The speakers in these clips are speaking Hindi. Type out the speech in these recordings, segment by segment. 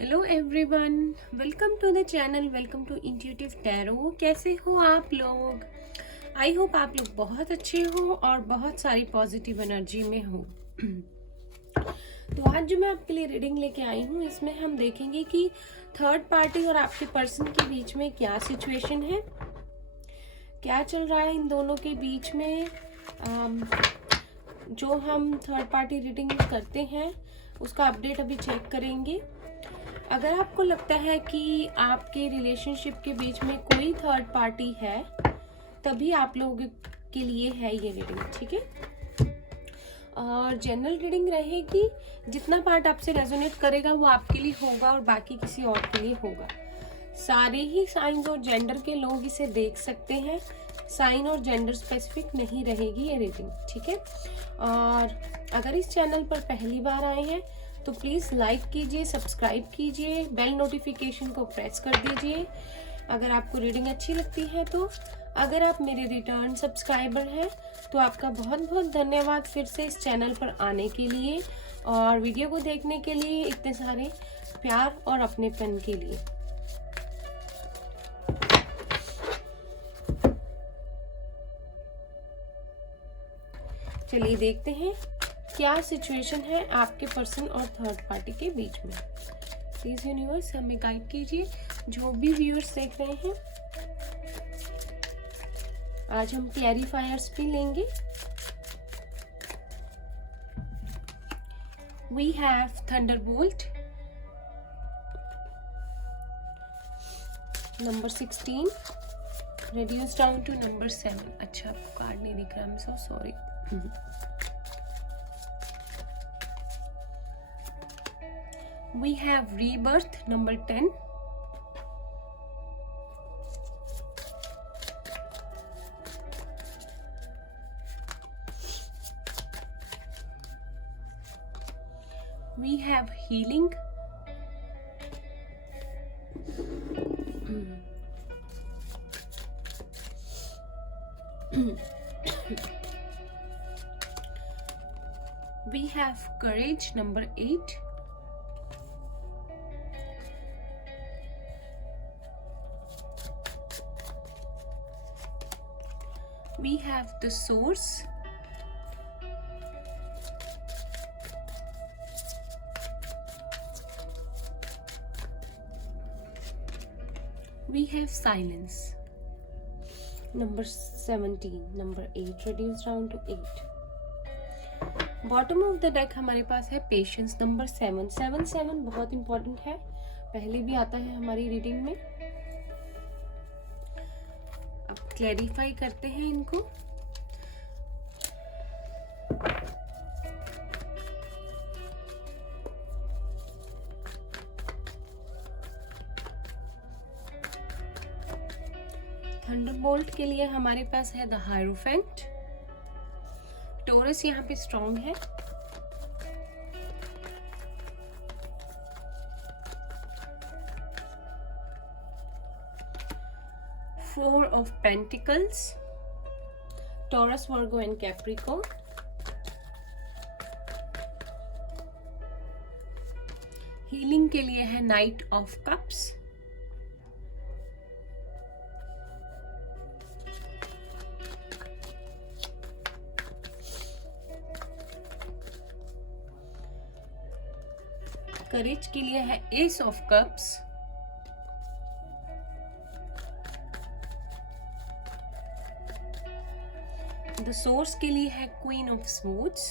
Hello everyone, welcome to the channel, welcome to intuitive tarot. कैसे हो आप लोग? आई होप आप लोग बहुत अच्छे हो और बहुत सारी पॉजिटिव एनर्जी में हो। तो आज जो मैं आपके लिए रीडिंग लेके आई हूँ, इसमें हम देखेंगे कि थर्ड पार्टी और आपके पर्सन के बीच में क्या सिचुएशन है, क्या चल रहा है इन दोनों के बीच में। जो हम थर्ड पार्टी रीडिंग करते हैं उसका अपडेट अभी चेक करेंगे। अगर आपको लगता है कि आपके रिलेशनशिप के बीच में कोई थर्ड पार्टी है, तभी आप लोगों के लिए है ये रीडिंग, ठीक है। और जनरल रीडिंग रहेगी, जितना पार्ट आपसे रेजोनेट करेगा वो आपके लिए होगा और बाकी किसी और के लिए होगा। सारे ही साइंस और जेंडर के लोग इसे देख सकते हैं, साइन और जेंडर स्पेसिफिक नहीं रहेगी ये रीडिंग, ठीक है। और अगर इस चैनल पर पहली बार आए हैं तो प्लीज़ लाइक कीजिए, सब्सक्राइब कीजिए, बेल नोटिफिकेशन को प्रेस कर दीजिए अगर आपको रीडिंग अच्छी लगती है। तो अगर आप मेरे रिटर्न सब्सक्राइबर हैं तो आपका बहुत बहुत धन्यवाद फिर से इस चैनल पर आने के लिए और वीडियो को देखने के लिए, इतने सारे प्यार और अपनेपन के लिए। चलिए देखते हैं क्या सिचुएशन है आपके पर्सन और थर्ड पार्टी के बीच में। प्लीज यूनिवर्स हमें गाइड कीजिए, जो भी व्यूअर्स देख रहे हैं। आज हम क्लैरिफायर्स भी लेंगे। We have thunderbolt number 16 reduced down to number 7। अच्छा, आपको कार्ड नहीं दिख रहा, I am so sorry. We have rebirth number 10. We have healing. We have courage number 8. We have the source. We have silence. Number 17, number 8 reduced down to 8. Bottom of the deck हमारे पास है पेशेंस नंबर 7। 7 बहुत इंपॉर्टेंट है, पहले भी आता है हमारी रीडिंग में। अब क्लैरिफाई करते हैं इनको। थंडरबोल्ट के लिए हमारे पास है द हायरोफेंट। टोरस यहाँ पे स्ट्रॉन्ग है। Four of Pentacles, Taurus, Virgo and Capricorn. Healing के लिए है Knight of Cups. करेज के लिए है Ace of Cups. The source के लिए है क्वीन ऑफ स्वॉर्ड्स।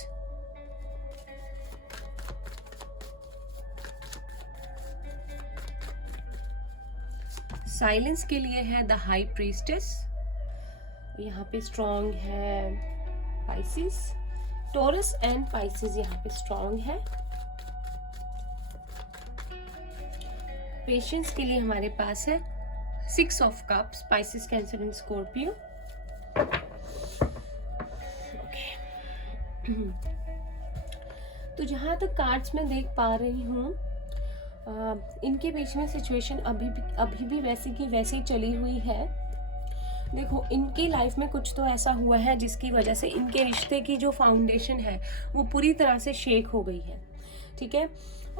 साइलेंस के लिए है द हाई प्रीस्टेस। यहाँ पे स्ट्रॉन्ग है पाइसिस। टॉरस एंड पाइसिस यहाँ पे स्ट्रॉन्ग है। पेशेंस के लिए हमारे पास है 6 of cups, Pisces, cancer and Scorpio. तो जहाँ तक कार्ड्स में देख पा रही हूँ, इनके बीच में सिचुएशन अभी भी वैसी की वैसी चली हुई है। देखो, इनकी लाइफ में कुछ तो ऐसा हुआ है जिसकी वजह से इनके रिश्ते की जो फाउंडेशन है वो पूरी तरह से शेक हो गई है, ठीक है।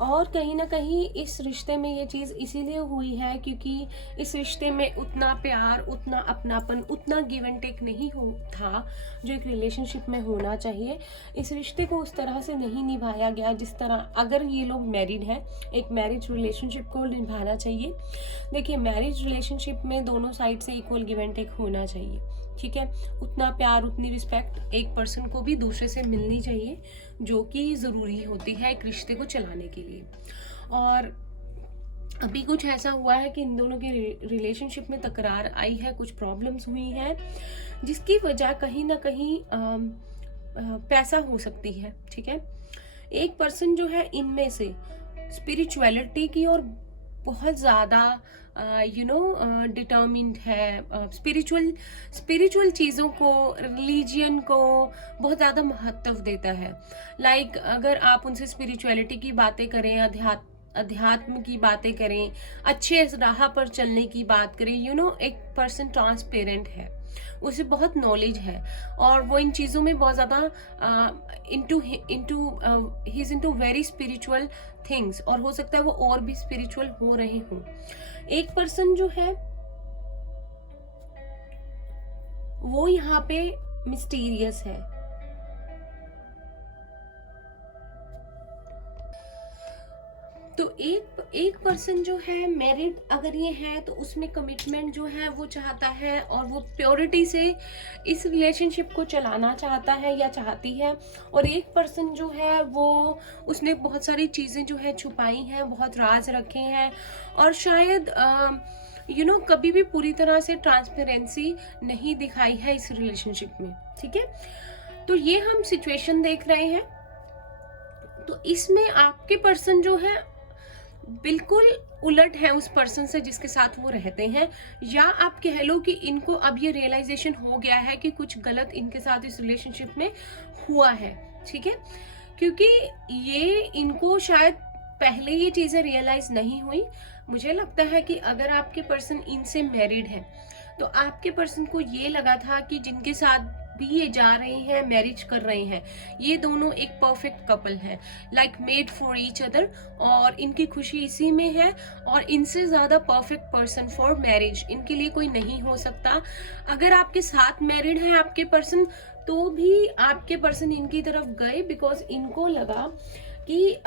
और कहीं ना कहीं इस रिश्ते में ये चीज़ इसीलिए हुई है क्योंकि इस रिश्ते में उतना प्यार, उतना अपनापन, उतना गिव एंड टेक नहीं हो था जो एक रिलेशनशिप में होना चाहिए। इस रिश्ते को उस तरह से नहीं निभाया गया जिस तरह अगर ये लोग मैरिड हैं, एक मैरिज रिलेशनशिप को निभाना चाहिए। देखिए, मैरिज रिलेशनशिप में दोनों साइड से इक्वल गिव एंड टेक होना चाहिए, ठीक है। उतना प्यार, उतनी रिस्पेक्ट एक पर्सन को भी दूसरे से मिलनी चाहिए, जो कि ज़रूरी होती है एक रिश्ते को चलाने के लिए। और अभी कुछ ऐसा हुआ है कि इन दोनों के रिलेशनशिप में तकरार आई है, कुछ प्रॉब्लम्स हुई हैं, जिसकी वजह कहीं ना कहीं पैसा हो सकती है, ठीक है। एक पर्सन जो है इनमें से स्पिरिचुअलिटी की और बहुत ज़्यादा डिटर्मिन्ड है, स्पिरिचुअल चीज़ों को, रिलीजियन को बहुत ज़्यादा महत्व देता है। लाइक अगर आप उनसे स्पिरिचुअलिटी की बातें करें, अध्यात्म की बातें करें, अच्छे राह पर चलने की बात करें, एक पर्सन ट्रांसपेरेंट है, उसे बहुत नॉलेज है और वो इन चीज़ों में बहुत ज़्यादा he is into very spiritual things, और हो सकता है वो और भी स्पिरिचुअल हो रहे हों। एक पर्सन जो है वो यहाँ पे मिस्टीरियस है। तो एक पर्सन जो है मैरिड अगर ये है तो उसमें कमिटमेंट जो है वो चाहता है और वो प्योरिटी से इस रिलेशनशिप को चलाना चाहता है या चाहती है। और एक पर्सन जो है वो उसने बहुत सारी चीज़ें जो है छुपाई हैं, बहुत राज रखे हैं और शायद कभी भी पूरी तरह से ट्रांसपेरेंसी नहीं दिखाई है इस रिलेशनशिप में, ठीक है। तो ये हम सिचुएशन देख रहे हैं। तो इसमें आपके पर्सन जो है बिल्कुल उलट है उस पर्सन से जिसके साथ वो रहते हैं, या आप कह लो कि इनको अब ये रियलाइजेशन हो गया है कि कुछ गलत इनके साथ इस रिलेशनशिप में हुआ है, ठीक है। क्योंकि ये इनको शायद पहले ये चीज़ें रियलाइज नहीं हुई। मुझे लगता है कि अगर आपके पर्सन इनसे मैरिड है तो आपके पर्सन को ये लगा था कि जिनके साथ भी ये जा रहे हैं, मैरिज कर रहे हैं, ये दोनों एक परफेक्ट कपल है, like made for each other, और इनकी खुशी इसी में है और इनसे ज़्यादा परफेक्ट पर्सन फॉर मैरिज इनके लिए कोई नहीं हो सकता। अगर आपके साथ मैरिड है आपके पर्सन तो भी आपके पर्सन इनकी तरफ गए बिकॉज इनको लगा कि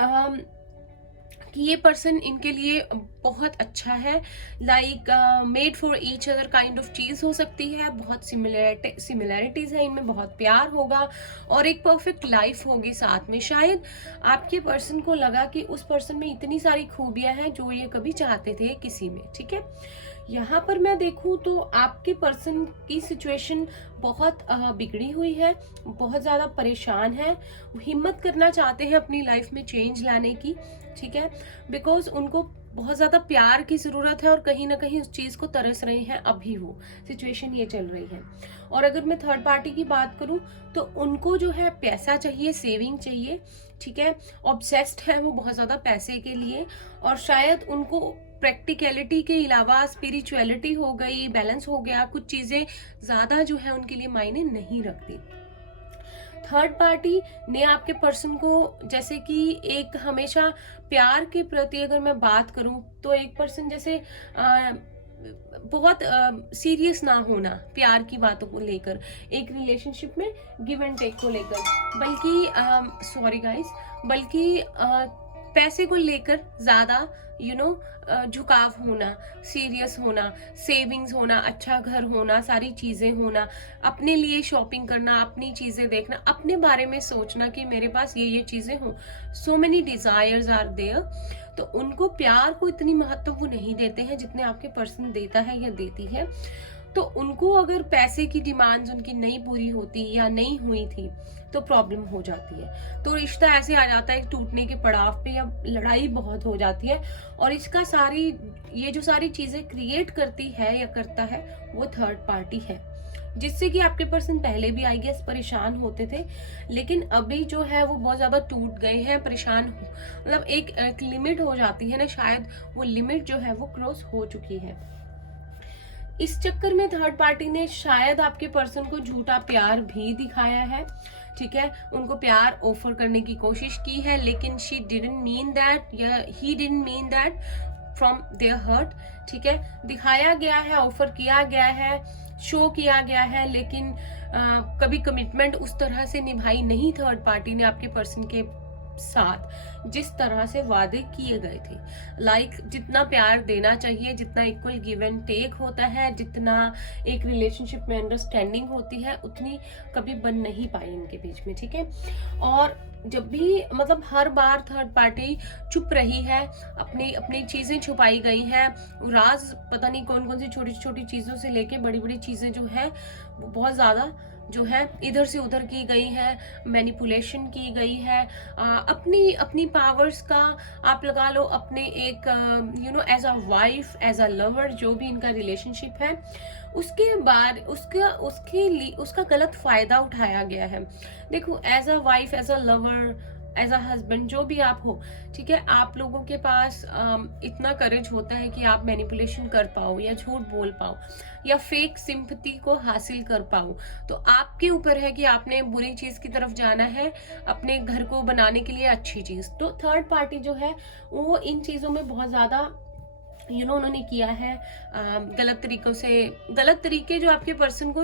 ये पर्सन इनके लिए बहुत अच्छा है, like made for each other kind of चीज़ हो सकती है, बहुत सिमिलैरिटीज़ है इनमें, बहुत प्यार होगा और एक परफेक्ट लाइफ होगी साथ में। शायद आपके पर्सन को लगा कि उस पर्सन में इतनी सारी खूबियां हैं जो ये कभी चाहते थे किसी में, ठीक है। यहाँ पर मैं देखूँ तो आपके पर्सन की सिचुएशन बहुत बिगड़ी हुई है, बहुत ज़्यादा परेशान है, हिम्मत करना चाहते हैं अपनी लाइफ में चेंज लाने की, ठीक है, बिकॉज उनको बहुत ज़्यादा प्यार की ज़रूरत है और कहीं ना कहीं उस चीज़ को तरस रहे हैं। अभी वो सिचुएशन ये चल रही है। और अगर मैं थर्ड पार्टी की बात करूं तो उनको जो है पैसा चाहिए, सेविंग चाहिए, ठीक है, ऑब्सेस्ड है वो बहुत ज़्यादा पैसे के लिए, और शायद उनको प्रैक्टिकलिटी के अलावा स्पिरिचुअलिटी हो गई, बैलेंस हो गया, कुछ चीज़ें ज़्यादा जो है उनके लिए मायने नहीं रखती। थर्ड पार्टी ने आपके पर्सन को, जैसे कि एक हमेशा प्यार के प्रति अगर मैं बात करूं तो एक पर्सन जैसे बहुत सीरियस ना होना प्यार की बातों को लेकर, एक रिलेशनशिप में गिव एंड टेक को लेकर, बल्कि सॉरी गाइस, बल्कि पैसे को लेकर ज़्यादा झुकाव होना, सीरियस होना, सेविंग्स होना, अच्छा घर होना, सारी चीज़ें होना, अपने लिए शॉपिंग करना, अपनी चीज़ें देखना, अपने बारे में सोचना कि मेरे पास ये चीज़ें हों, so many desires are there. तो उनको प्यार को इतनी महत्व वो नहीं देते हैं जितने आपके पर्सन देता है या देती है। तो उनको अगर पैसे की डिमांड्स उनकी नहीं पूरी होती या नहीं हुई थी तो प्रॉब्लम हो जाती है, तो रिश्ता ऐसे आ जाता है टूटने के पड़ाव पे या लड़ाई बहुत हो जाती है। और इसका ये जो सारी चीजें क्रिएट करती है या करता है वो थर्ड पार्टी है, जिससे कि आपके पर्सन पहले भी आई गेस परेशान होते थे, लेकिन अभी जो है वो बहुत ज्यादा टूट गए हैं, परेशान मतलब एक लिमिट हो जाती है ना, शायद वो लिमिट जो है वो क्रॉस हो चुकी है। इस चक्कर में थर्ड पार्टी ने शायद आपके पर्सन को झूठा प्यार भी दिखाया है, ठीक है, उनको प्यार ऑफर करने की कोशिश की है, लेकिन शी डिडंट मीन दैट या he didn't mean that from their heart. ठीक है, दिखाया गया है, ऑफर किया गया है, शो किया गया है, लेकिन कभी कमिटमेंट उस तरह से निभाई नहीं थर्ड पार्टी ने आपके पर्सन के साथ जिस तरह से वादे किए गए थे। लाइक जितना प्यार देना चाहिए, जितना इक्वल गिव एंड टेक होता है, जितना एक रिलेशनशिप में अंडरस्टैंडिंग होती है, उतनी कभी बन नहीं पाई इनके बीच में। ठीक है, और जब भी मतलब हर बार थर्ड पार्टी चुप रही है, अपनी अपनी चीजें छुपाई गई है, राज पता नहीं कौन कौन सी छोटी छोटी चीजों से लेके बड़ी बड़ी चीजें जो है वो बहुत ज्यादा जो है इधर से उधर की गई है, मैनिपुलेशन की गई है, अपनी अपनी पावर्स का आप लगा लो, अपने एक as a wife, as a lover, जो भी इनका रिलेशनशिप है, उसके बाद उसका गलत फायदा उठाया गया है। देखो, as a wife, as a lover, as a husband, जो भी आप हो, ठीक है, आप लोगों के पास इतना करेज होता है कि आप मैनिपुलेशन कर पाओ या झूठ बोल पाओ या फेक सिंपैथी को हासिल कर पाओ। तो आपके ऊपर है कि आपने बुरी चीज की तरफ जाना है अपने घर को बनाने के लिए अच्छी चीज। तो थर्ड पार्टी जो है वो इन चीजों में बहुत ज्यादा उन्होंने किया है, गलत तरीकों से, गलत तरीके जो आपके पर्सन को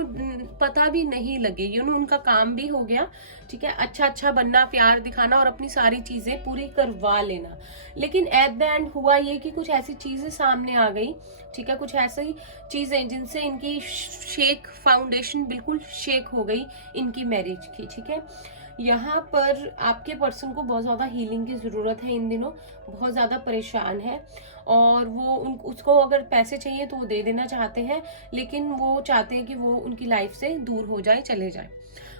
पता भी नहीं लगे, उनका काम भी हो गया। ठीक है, अच्छा बनना, प्यार दिखाना और अपनी सारी चीजें पूरी करवा लेना, लेकिन एट द एंड हुआ ये कि कुछ ऐसी चीजें सामने आ गई। ठीक है, कुछ ऐसी चीजें जिनसे इनकी शेक फाउंडेशन बिल्कुल शेक हो गई इनकी मैरिज की। ठीक है, यहाँ पर आपके पर्सन को बहुत ज़्यादा हीलिंग की ज़रूरत है, इन दिनों बहुत ज़्यादा परेशान है, और वो उसको अगर पैसे चाहिए तो वो दे देना चाहते हैं, लेकिन वो चाहते हैं कि वो उनकी लाइफ से दूर हो जाए, चले जाए।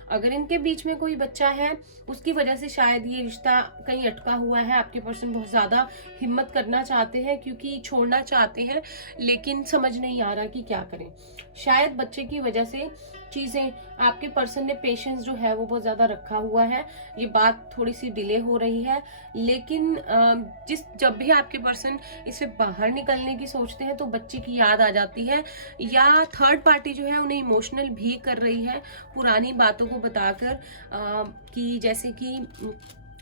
अगर इनके बीच में कोई बच्चा है, उसकी वजह से शायद ये रिश्ता कहीं अटका हुआ है। आपके पर्सन बहुत ज़्यादा हिम्मत करना चाहते हैं क्योंकि छोड़ना चाहते हैं, लेकिन समझ नहीं आ रहा कि क्या करें। शायद बच्चे की वजह से चीज़ें, आपके पर्सन ने पेशेंस जो है वो बहुत ज़्यादा रखा हुआ है, ये बात थोड़ी सी डिले हो रही है, लेकिन जब भी आपके पर्सन इससे बाहर निकलने की सोचते हैं तो बच्चे की याद आ जाती है, या थर्ड पार्टी जो है उन्हें इमोशनल भी कर रही है पुरानी बातों को बताकर, कि जैसे कि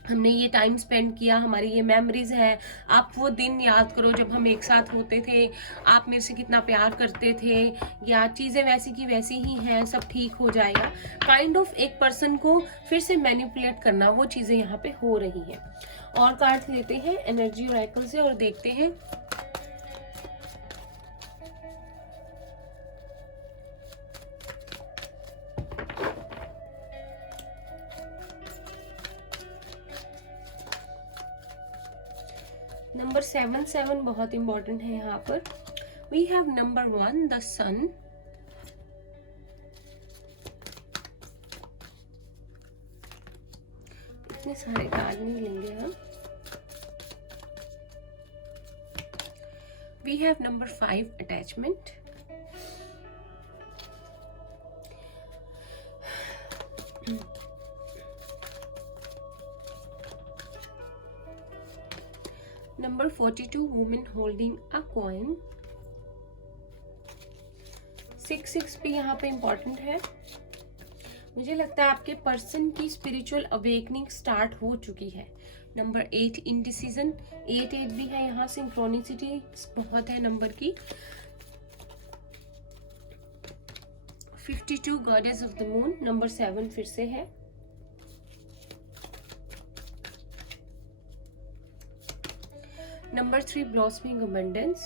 हमने ये टाइम स्पेंड किया, हमारी ये मेमोरीज है, आप वो दिन याद करो जब हम एक साथ होते थे, आप मेरे से कितना प्यार करते थे, या चीज़ें वैसी की वैसी ही हैं, सब ठीक हो जाएगा। काइंड ऑफ एक पर्सन को फिर से मैनिपुलेट करना, वो चीज़ें यहाँ पे हो रही हैं। और कार्ड लेते हैं एनर्जी ओरेकल से और देखते हैं नंबर 7 बहुत इंपॉर्टेंट है यहाँ पर। We have number 1 the sun, इतने सारे कार्ड नहीं लेंगे हम। We have number 5 attachment, number 42 women holding a coin. 6 भी यहाँ पे इंपॉर्टेंट है। मुझे लगता है आपके पर्सन की स्पिरिचुअल अवेकनिंग स्टार्ट हो चुकी है। नंबर 8 इंडिसीजन, 8 भी है यहाँ, सिंक्रोनिसिटी बहुत है नंबर की। 52 goddess of the moon, number 7 फिर से है। Number 3 blossoming abundance.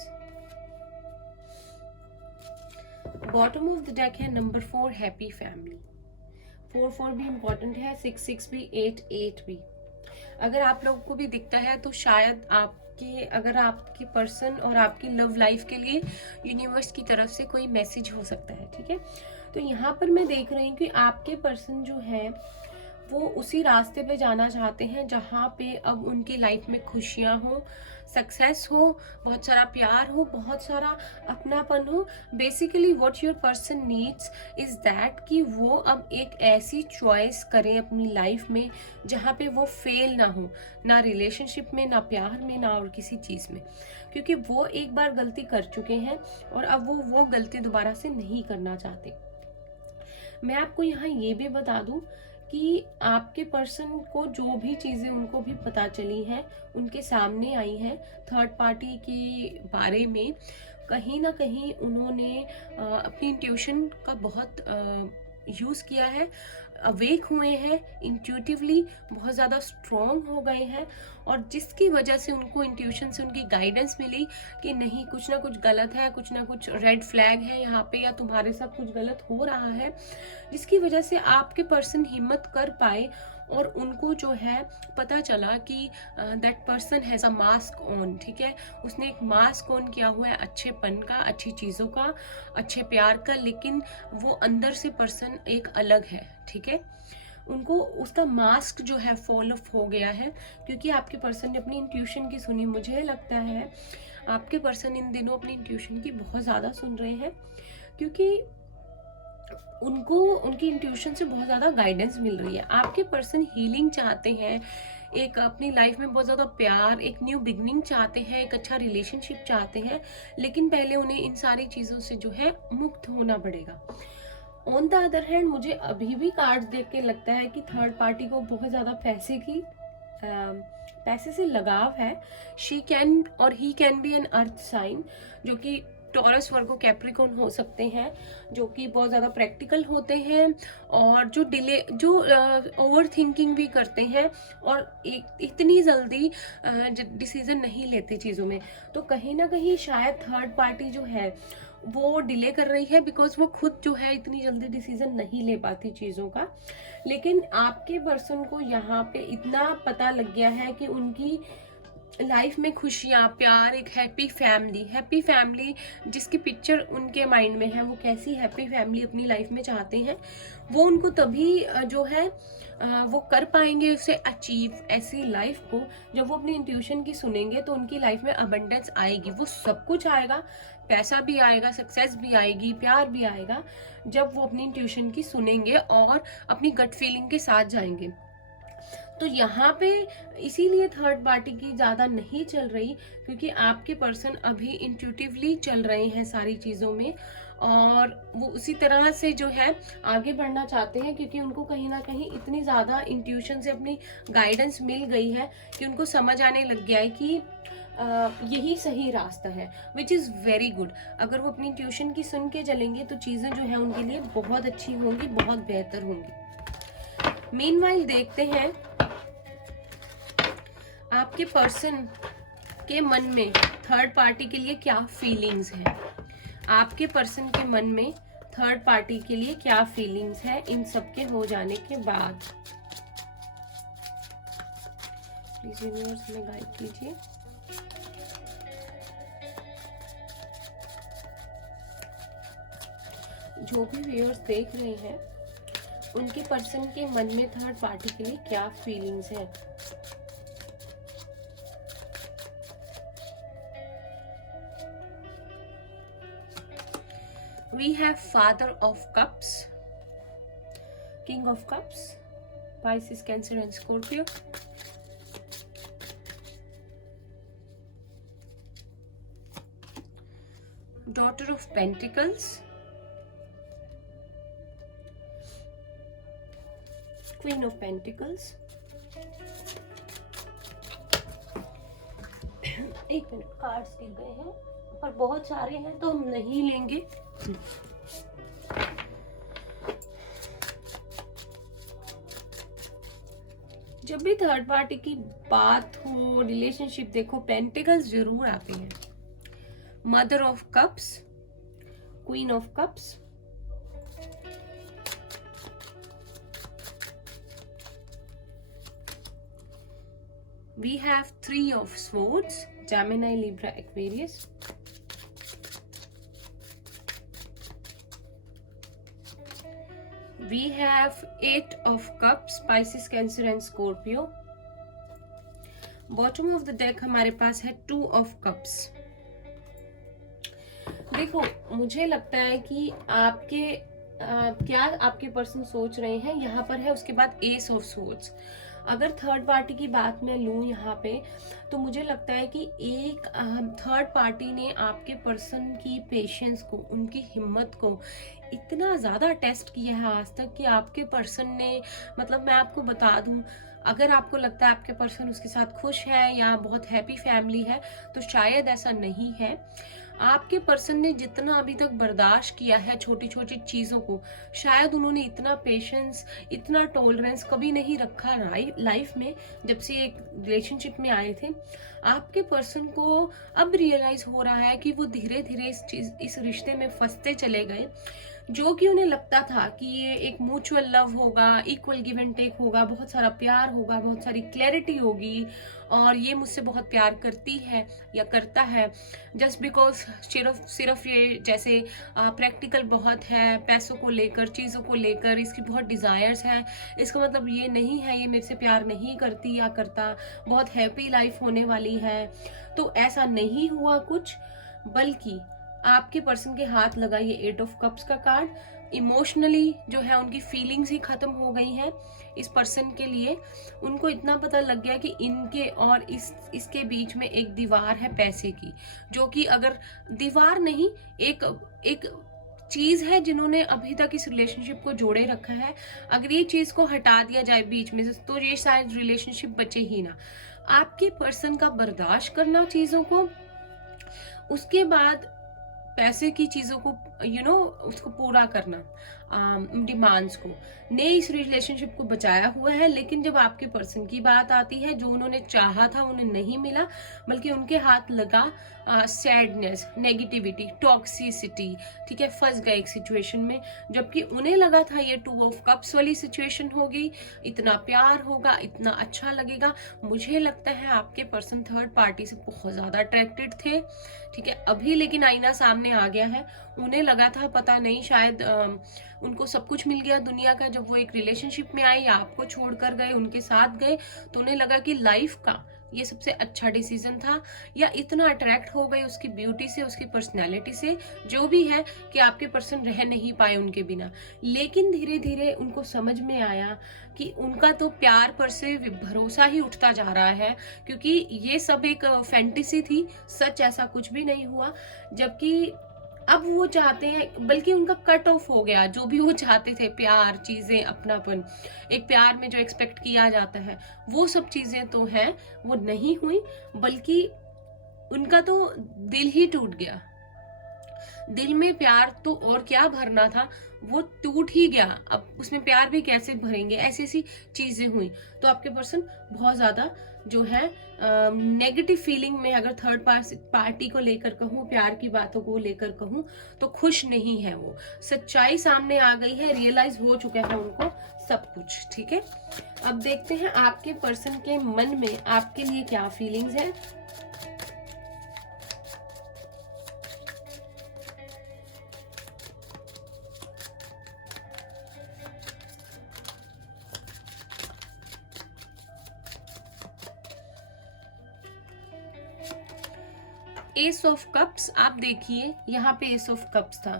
Bottom of the deck है नंबर 4 हैप्पी फैमिली। 4 भी इंपॉर्टेंट है, 6 भी, 8 भी। अगर आप लोगों को भी दिखता है तो शायद अगर आपके पर्सन और आपकी लव लाइफ के लिए यूनिवर्स की तरफ से कोई मैसेज हो सकता है। ठीक है, तो यहाँ पर मैं देख रही हूँ कि आपके पर्सन जो है वो उसी रास्ते पे जाना चाहते हैं जहाँ पे अब उनकी लाइफ में खुशियाँ हो, सक्सेस हो, बहुत सारा प्यार हो, बहुत सारा अपनापन हो। Basically what your person needs is that कि वो अब एक ऐसी चॉइस करें अपनी लाइफ में जहाँ पे वो फेल ना हो, ना रिलेशनशिप में, ना प्यार में, ना और किसी चीज़ में, क्योंकि वो एक बार गलती कर चुके हैं और अब वो गलती दोबारा से नहीं करना चाहते। मैं आपको यहाँ ये भी बता दूं कि आपके पर्सन को जो भी चीज़ें उनको भी पता चली हैं, उनके सामने आई हैं थर्ड पार्टी के बारे में, कहीं ना कहीं उन्होंने अपनी इंट्यूशन का बहुत यूज़ किया है, अवेक हुए हैं, इंट्यूटिवली बहुत ज़्यादा स्ट्रॉन्ग हो गए हैं, और जिसकी वजह से उनको इंट्यूशन से उनकी गाइडेंस मिली कि नहीं, कुछ ना कुछ गलत है, कुछ ना कुछ रेड फ्लैग है यहाँ पे, या तुम्हारे साथ कुछ गलत हो रहा है, जिसकी वजह से आपके पर्सन हिम्मत कर पाए और उनको जो है पता चला कि that person has a mask on. ठीक है, उसने एक मास्क ऑन किया हुआ है अच्छेपन का, अच्छी चीज़ों का, अच्छे प्यार का, लेकिन वो अंदर से पर्सन एक अलग है। ठीक है, उनको उसका मास्क जो है फॉल ऑफ हो गया है, क्योंकि आपके पर्सन ने अपनी इंट्यूशन की सुनी। मुझे लगता है आपके पर्सन इन दिनों अपनी इंट्यूशन की बहुत ज़्यादा सुन रहे हैं, क्योंकि उनको उनकी इंट्यूशन से बहुत ज़्यादा गाइडेंस मिल रही है। आपके पर्सन हीलिंग चाहते हैं, एक अपनी लाइफ में बहुत ज़्यादा प्यार, एक न्यू बिगनिंग चाहते हैं, एक अच्छा रिलेशनशिप चाहते हैं, लेकिन पहले उन्हें इन सारी चीज़ों से जो है मुक्त होना पड़ेगा। ऑन द अदर हैंड, मुझे अभी भी कार्ड्स देख के लगता है कि थर्ड पार्टी को बहुत ज़्यादा पैसे से लगाव है। शी कैन और he can be an earth sign, जो कि टॉरस, वर्गो, कैप्रिकॉर्न हो सकते हैं, जो कि बहुत ज़्यादा प्रैक्टिकल होते हैं और जो ओवर थिंकिंग भी करते हैं और इतनी जल्दी डिसीजन नहीं लेते चीज़ों में। तो कहीं ना कहीं शायद थर्ड पार्टी जो है वो डिले कर रही है, बिकॉज वो खुद जो है इतनी जल्दी डिसीजन नहीं ले पाती चीज़ों का। लेकिन आपके पर्सन को यहाँ पे इतना पता लग गया है कि उनकी लाइफ में खुशियाँ, प्यार, एक हैप्पी फैमिली जिसकी पिक्चर उनके माइंड में है, वो कैसी हैप्पी फैमिली अपनी लाइफ में चाहते हैं, वो उनको तभी जो है वो कर पाएंगे उसे अचीव, ऐसी लाइफ को। जब वो अपनी इंट्यूशन की सुनेंगे तो उनकी लाइफ में अबंडेंस आएगी, वो सब कुछ आएगा, पैसा भी आएगा, सक्सेस भी आएगी, प्यार भी आएगा, जब वो अपनी इंट्यूशन की सुनेंगे और अपनी गट फीलिंग के साथ जाएंगे। तो यहाँ पे इसीलिए थर्ड पार्टी की ज़्यादा नहीं चल रही, क्योंकि आपके पर्सन अभी इंट्यूटिवली चल रहे हैं सारी चीज़ों में, और वो उसी तरह से जो है आगे बढ़ना चाहते हैं, क्योंकि उनको कहीं ना कहीं इतनी ज़्यादा इंट्यूशन से अपनी गाइडेंस मिल गई है कि उनको समझ आने लग गया है कि यही सही रास्ता है, विच इज़ वेरी गुड। अगर वो अपनी इंट्यूशन की सुन के चलेंगे तो चीज़ें जो है उनके लिए बहुत अच्छी होंगी, बहुत बेहतर होंगी। मीनवाइल देखते हैं आपके पर्सन के मन में थर्ड पार्टी के लिए क्या फीलिंग्स है। आपके पर्सन के मन में थर्ड पार्टी के लिए क्या फीलिंग्स है इन सब के हो जाने के बाद। प्लीज यूनिवर्स में गाइड कीजिए। जो भी व्यूअर्स देख रहे हैं, उनके पर्सन के मन में थर्ड पार्टी के लिए क्या फीलिंग्स है। We have Father of Cups, King of Cups, Pisces, Cancer and Scorpio. Daughter of Pentacles, Queen of Pentacles. एक मिनट, कार्ड्स गिर गए हैं पर बहुत सारे हैं तो हम नहीं लेंगे। जब भी थर्ड पार्टी की बात हो, रिलेशनशिप देखो, पेंटिकल्स जरूर आते हैं। Mother of cups, queen of cups, we have three of swords, Gemini, Libra, Aquarius. We have 8 of cups, Pisces, Cancer and Scorpio. Bottom of the deck हमारे पास है 2 of cups. देखो, मुझे लगता है कि क्या आपके पर्सन सोच रहे हैं, यहाँ पर है उसके बाद एस ऑफ सोर्ड्स। अगर थर्ड पार्टी की बात मैं लूँ यहाँ पे, तो मुझे लगता है कि एक थर्ड पार्टी ने आपके पर्सन की पेशेंस को, उनकी हिम्मत को इतना ज़्यादा टेस्ट किया है आज तक कि आपके पर्सन ने, मतलब मैं आपको बता दूं, अगर आपको लगता है आपके पर्सन उसके साथ खुश है या बहुत हैप्पी फैमिली है, तो शायद ऐसा नहीं है। आपके पर्सन ने जितना अभी तक बर्दाश्त किया है छोटी छोटी चीज़ों को, शायद उन्होंने इतना पेशेंस, इतना टॉलरेंस कभी नहीं रखा लाइफ में जब से एक रिलेशनशिप में आए थे। आपके पर्सन को अब रियलाइज हो रहा है कि वो धीरे धीरे इस रिश्ते में फंसते चले गए। जो कि उन्हें लगता था कि ये एक म्यूचुअल लव होगा, इक्वल गिव एंड टेक होगा, बहुत सारा प्यार होगा, बहुत सारी क्लैरिटी होगी, और ये मुझसे बहुत प्यार करती है या करता है जस्ट बिकॉज सिर्फ ये जैसे प्रैक्टिकल बहुत है, पैसों को लेकर, चीज़ों को लेकर इसकी बहुत डिज़ायर्स हैं, इसका मतलब ये नहीं है ये मेरे से प्यार नहीं करती या करता, बहुत हैप्पी लाइफ होने वाली है। तो ऐसा नहीं हुआ कुछ, बल्कि आपके पर्सन के हाथ लगा ये 8 ऑफ कप्स का कार्ड। इमोशनली जो है उनकी फीलिंग्स ही खत्म हो गई हैं इस पर्सन के लिए। उनको इतना पता लग गया कि इनके और इसके बीच में एक दीवार है पैसे की, जो कि अगर दीवार नहीं, एक चीज है जिन्होंने अभी तक इस रिलेशनशिप को जोड़े रखा है। अगर ये चीज को हटा दिया जाए बीच में से, तो ये शायद रिलेशनशिप बचे ही ना। आपके पर्सन का बर्दाश्त करना चीजों को, उसके बाद पैसे की चीजों को उसको पूरा करना, डिमांड्स को, ने इस रिलेशनशिप को बचाया हुआ है। लेकिन जब आपके पर्सन की बात आती है, जो उन्होंने चाहा था उन्हें नहीं मिला, बल्कि उनके हाथ लगा सैडनेस, नेगेटिविटी, टॉक्सिसिटी, ठीक है, फंस गए एक सिचुएशन में, जबकि उन्हें लगा था ये 2 ऑफ कप्स वाली सिचुएशन होगी, इतना प्यार होगा, इतना अच्छा लगेगा। मुझे लगता है आपके पर्सन थर्ड पार्टी से बहुत ज्यादा अट्रैक्टेड थे, ठीक है। अभी लेकिन आईना सामने आ गया है। उन्हें लगा था पता नहीं शायद उनको सब कुछ मिल गया दुनिया का, जब वो एक रिलेशनशिप में आए या आपको छोड़कर गए, उनके साथ गए, तो उन्हें लगा कि लाइफ का ये सबसे अच्छा डिसीजन था, या इतना अट्रैक्ट हो गए उसकी ब्यूटी से, उसकी पर्सनैलिटी से, जो भी है, कि आपके पर्सन रह नहीं पाए उनके बिना। लेकिन धीरे धीरे उनको समझ में आया कि उनका तो प्यार पर से भरोसा ही उठता जा रहा है, क्योंकि ये सब एक फैंटेसी थी, सच ऐसा कुछ भी नहीं हुआ। जबकि अब वो चाहते हैं, बल्कि उनका कट ऑफ हो गया, जो भी वो चाहते थे, प्यार, चीजें, अपनापन, एक प्यार में जो एक्सपेक्ट किया जाता है, वो सब चीजें तो हैं, वो नहीं हुई, बल्कि उनका तो दिल ही टूट गया। दिल में प्यार तो और क्या भरना था, वो टूट ही गया। अब उसमें प्यार भी कैसे भरेंगे, ऐसी ऐसी चीजें हुई। तो आपके पर्सन बहुत ज्यादा जो है नेगेटिव फीलिंग में, अगर थर्ड पार्टी को लेकर कहूँ, प्यार की बातों को लेकर कहूँ, तो खुश नहीं है वो। सच्चाई सामने आ गई है, रियलाइज हो चुका है उनको सब कुछ, ठीक है। अब देखते हैं आपके पर्सन के मन में आपके लिए क्या फीलिंग्स है। एस ऑफ कप्स, आप देखिए यहाँ पे एस ऑफ कप्स था,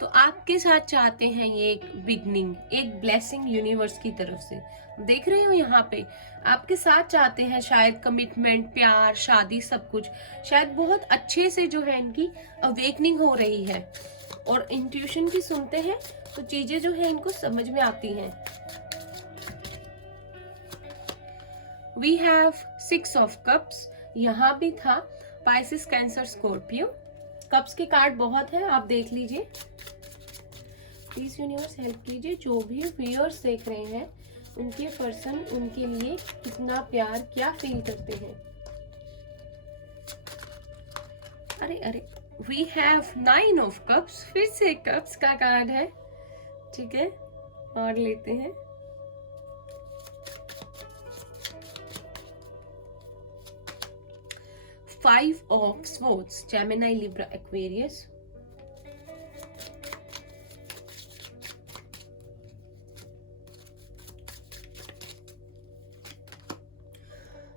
तो आपके साथ चाहते हैं ये एक बिगनिंग, एक ब्लेसिंग यूनिवर्स की तरफ से। देख रहे हो यहाँ पे आपके साथ चाहते हैं शायद कमिटमेंट, प्यार, शादी, सब कुछ। शायद बहुत अच्छे से जो है इनकी अवेकनिंग हो रही है, और इंट्यूशन की सुनते हैं तो चीजें जो है इनको समझ में आती हैं। वी हैव 6 ऑफ कप्स, यहाँ भी था पाइसेस, कैंसर, स्कॉर्पियो। कप्स के कार्ड बहुत है, आप देख लीजिए। प्लीज यूनिवर्स हेल्प कीजिए, जो भी व्यूअर्स देख रहे हैं उनके पर्सन उनके लिए कितना प्यार, क्या फील करते हैं। अरे अरे, वी हैव 9 ऑफ कप्स, फिर से कप्स का कार्ड है, ठीक है, और लेते हैं। Five of Swords, Gemini, Libra, Aquarius.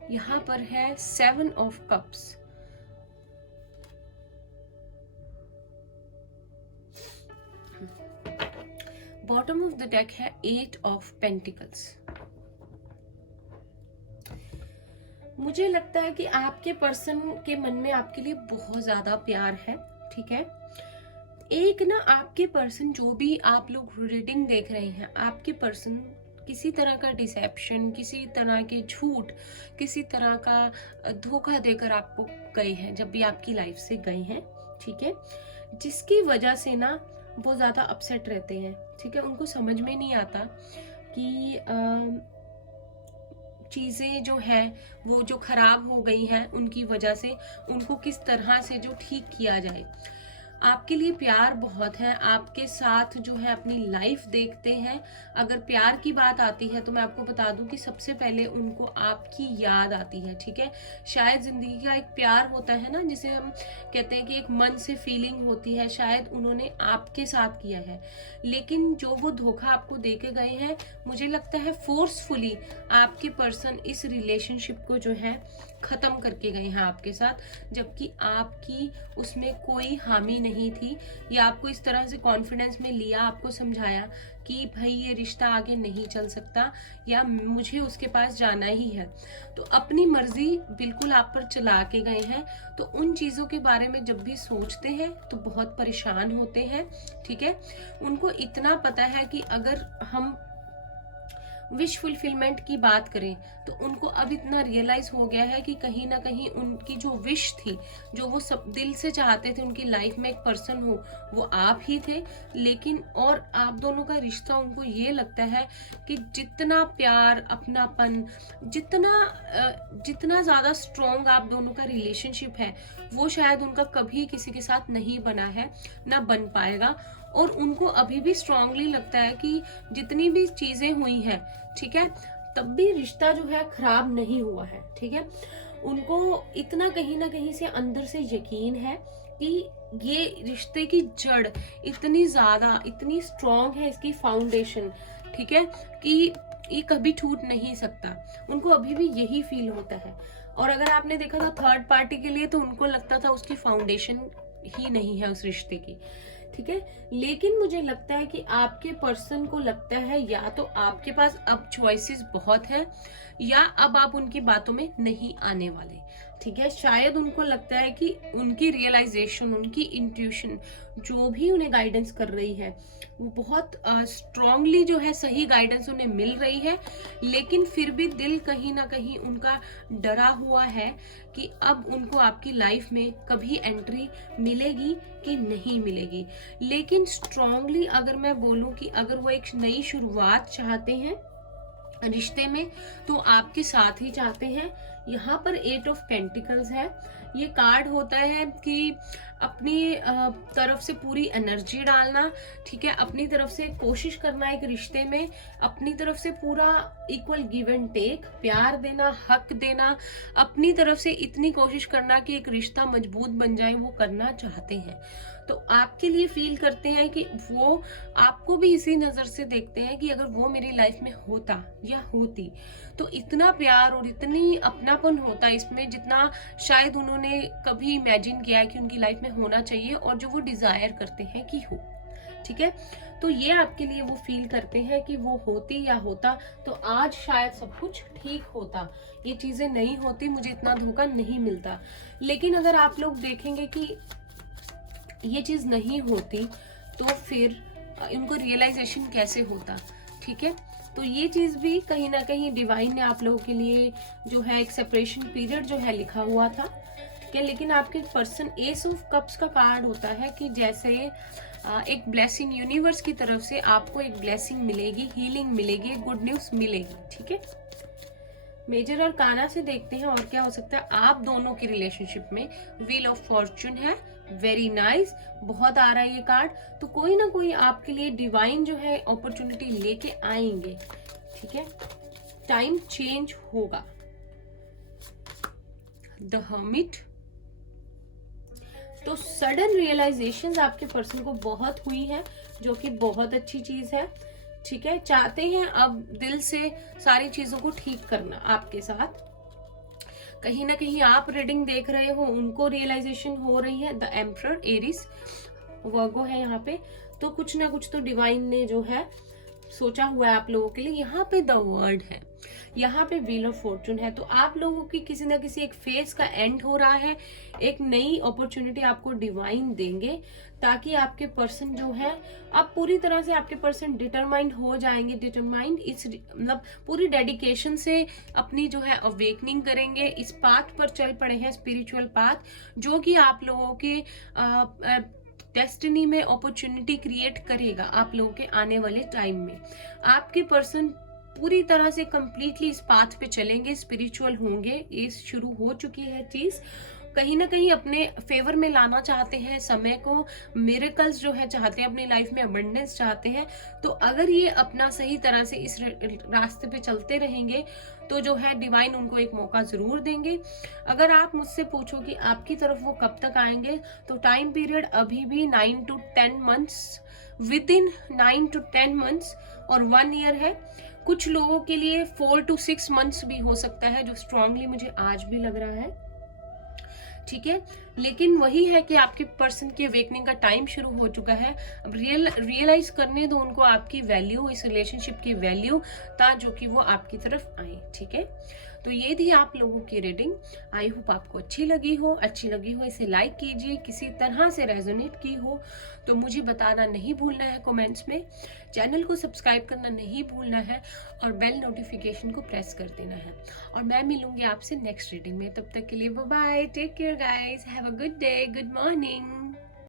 यहाँ पर है 7 of Cups. Bottom of the deck है 8 of Pentacles. मुझे लगता है कि आपके पर्सन के मन में आपके लिए बहुत ज्यादा प्यार है, ठीक है। एक ना आपके पर्सन, जो भी आप लोग रीडिंग देख रहे हैं, आपके पर्सन किसी तरह का डिसेप्शन, किसी तरह के झूठ, किसी तरह का धोखा देकर आपको गए हैं, जब भी आपकी लाइफ से गए हैं, ठीक है, जिसकी वजह से ना वो ज्यादा अपसेट रहते हैं, ठीक है। उनको समझ में नहीं आता कि चीजें जो है वो जो खराब हो गई हैं उनकी वजह से उनको किस तरह से जो ठीक किया जाए। आपके लिए प्यार बहुत है, आपके साथ जो है अपनी लाइफ देखते हैं। अगर प्यार की बात आती है तो मैं आपको बता दूं कि सबसे पहले उनको आपकी याद आती है, ठीक है। शायद जिंदगी का एक प्यार होता है ना, जिसे हम कहते हैं कि एक मन से फीलिंग होती है, शायद उन्होंने आपके साथ किया है। लेकिन जो वो धोखा आपको दे के गए हैं, मुझे लगता है फोर्सफुली आपके पर्सन इस रिलेशनशिप को जो है खत्म करके गए हैं आपके साथ, जबकि आपकी उसमें कोई हामी नहीं थी, या आपको इस तरह से कॉन्फिडेंस में लिया, आपको समझाया कि भाई ये रिश्ता आगे नहीं चल सकता या मुझे उसके पास जाना ही है, तो अपनी मर्जी बिल्कुल आप पर चला के गए हैं। तो उन चीजों के बारे में जब भी सोचते हैं तो बहुत परेशान होते हैं, ठीक है। उनको इतना पता है कि अगर हम विश फुलफिलमेंट की बात करें तो उनको अब इतना रियलाइज हो गया है कि कहीं ना कहीं उनकी जो विश थी, जो वो सब दिल से चाहते थे उनकी लाइफ में एक पर्सन हो, वो आप ही थे। लेकिन और आप दोनों का रिश्ता, उनको ये लगता है कि जितना प्यार, अपनापन, जितना ज्यादा स्ट्रॉन्ग आप दोनों का रिलेशनशिप है, वो शायद उनका कभी किसी के साथ नहीं बना है, ना बन पाएगा। और उनको अभी भी स्ट्रांगली लगता है कि जितनी भी चीजें हुई हैं, ठीक है, तब भी रिश्ता जो है खराब नहीं हुआ है, ठीक है। उनको इतना कहीं ना कहीं से अंदर से यकीन है कि ये रिश्ते की जड़ इतनी ज्यादा, इतनी स्ट्रांग है, इसकी फाउंडेशन, ठीक है, कि ये कभी टूट नहीं सकता। उनको अभी भी यही फील होता है। और अगर आपने देखा था थर्ड पार्टी के लिए, तो उनको लगता था उसकी फाउंडेशन ही नहीं है उस रिश्ते की, ठीक है। लेकिन मुझे लगता है कि आपके पर्सन को लगता है या तो आपके पास अब चॉइसेस बहुत है, या अब आप उनकी बातों में नहीं आने वाले, ठीक है। शायद उनको लगता है कि उनकी रियलाइजेशन, उनकी इंट्यूशन जो भी उन्हें गाइडेंस कर रही है, वो बहुत स्ट्रांगली जो है सही गाइडेंस उन्हें मिल रही है। लेकिन फिर भी दिल कहीं ना कहीं उनका डरा हुआ है कि अब उनको आपकी लाइफ में कभी एंट्री मिलेगी कि नहीं मिलेगी। लेकिन स्ट्रांगली अगर मैं बोलूं कि अगर वो एक नई शुरुआत चाहते हैं रिश्ते में, तो आपके साथ ही चाहते हैं। यहाँ पर 8 ऑफ पेंटिकल्स है। ये कार्ड होता है कि अपनी तरफ से पूरी एनर्जी डालना, ठीक है, अपनी तरफ से कोशिश करना एक रिश्ते में, अपनी तरफ से पूरा इक्वल गिव एंड टेक, प्यार देना, हक देना, अपनी तरफ से इतनी कोशिश करना कि एक रिश्ता मजबूत बन जाए, वो करना चाहते हैं। तो आपके लिए फील करते हैं कि वो आपको भी इसी नजर से देखते हैं कि अगर वो मेरी लाइफ में होता या होती तो इतना प्यार और इतनी अपनापन होता इसमें, जितना शायद उन्होंने कभी इमेजिन किया है कि उनकी लाइफ में होना चाहिए और जो वो डिजायर करते हैं कि हो, ठीक है। तो ये आपके लिए वो फील करते हैं कि वो होती या होता तो आज शायद सब कुछ ठीक होता, ये चीजें नहीं होती, मुझे इतना धोखा नहीं मिलता। लेकिन अगर आप लोग देखेंगे कि ये चीज नहीं होती तो फिर इनको रियलाइजेशन कैसे होता, ठीक है। तो ये चीज भी कहीं ना कहीं डिवाइन ने आप लोगों के लिए जो है एक सेपरेशन पीरियड जो है लिखा हुआ था, ठीक है। लेकिन आपके पर्सन एस ऑफ कप्स का कार्ड होता है कि जैसे एक ब्लेसिंग यूनिवर्स की तरफ से आपको एक ब्लेसिंग मिलेगी, हीलिंग मिलेगी, गुड न्यूज मिलेगी, ठीक है। मेजर और काना से देखते हैं और क्या हो सकता है आप दोनों की रिलेशनशिप में। व्हील ऑफ फॉर्चून है, वेरी नाइस, बहुत आ रहा है ये कार्ड। तो कोई ना कोई आपके लिए डिवाइन जो है अपॉर्चुनिटी लेके आएंगे, ठीक है। टाइम चेंज होगा। द हर्मिट, तो सडन रियलाइजेशंस आपके पर्सन को बहुत हुई है, जो कि बहुत अच्छी चीज है, ठीक है। चाहते हैं अब दिल से सारी चीजों को ठीक करना आपके साथ। कहीं ना कहीं आप रीडिंग देख रहे हो, उनको रियलाइजेशन हो रही है। द एम्परर, एरिस, वर्गो है यहाँ पे। तो कुछ ना कुछ तो डिवाइन ने जो है सोचा हुआ है आप लोगों के लिए। यहाँ पे द वर्ल्ड है, यहाँ पे व्हील ऑफ फॉर्चून है। तो आप लोगों की किसी ना किसी एक फेज का एंड हो रहा है, एक नई अपॉर्चुनिटी आपको डिवाइन देंगे, ताकि आपके पर्सन जो है, आप पूरी तरह से आपके पर्सन डिटरमाइंड हो जाएंगे। डिटरमाइंड इस मतलब पूरी डेडिकेशन से अपनी जो है अवेकनिंग करेंगे, इस पाथ पर चल पड़े हैं, स्पिरिचुअल पाथ, जो कि आप लोगों के डेस्टिनी में अपॉर्चुनिटी क्रिएट करेगा आप लोगों के आने वाले टाइम में। आपके पर्सन पूरी तरह से कंप्लीटली इस पाथ पे चलेंगे, स्पिरिचुअल होंगे। ये शुरू हो चुकी है चीज, कहीं ना कहीं अपने फेवर में लाना चाहते हैं समय को, मिरेकल्स जो है चाहते हैं अपनी लाइफ में, अबंडेंस चाहते हैं। तो अगर ये अपना सही तरह से इस रास्ते पे चलते रहेंगे तो जो है डिवाइन उनको एक मौका जरूर देंगे। अगर आप मुझसे पूछो कि आपकी तरफ वो कब तक आएंगे, तो टाइम पीरियड अभी भी 9 to 10 months, with in 9 to 10 months और 1 ईयर है। कुछ लोगों के लिए 4 to 6 मंथ्स भी हो सकता है, जो स्ट्रांगली मुझे आज भी लग रहा है, ठीक है। लेकिन वही है कि आपके पर्सन की अवेकनिंग का टाइम शुरू हो चुका है। अब रियलाइज करने दो उनको आपकी वैल्यू, इस रिलेशनशिप की वैल्यू, जो कि वो आपकी तरफ आए, ठीक है। तो ये थी आप लोगों की रीडिंग। आई होप आपको अच्छी लगी हो इसे लाइक कीजिए। किसी तरह से रेजोनेट की हो तो मुझे बताना नहीं भूलना है कमेंट्स में। चैनल को सब्सक्राइब करना नहीं भूलना है और बेल नोटिफिकेशन को प्रेस कर देना है। और मैं मिलूंगी आपसे नेक्स्ट रीडिंग में। तब तक के लिए bye bye, take care guys, have a good day, good morning.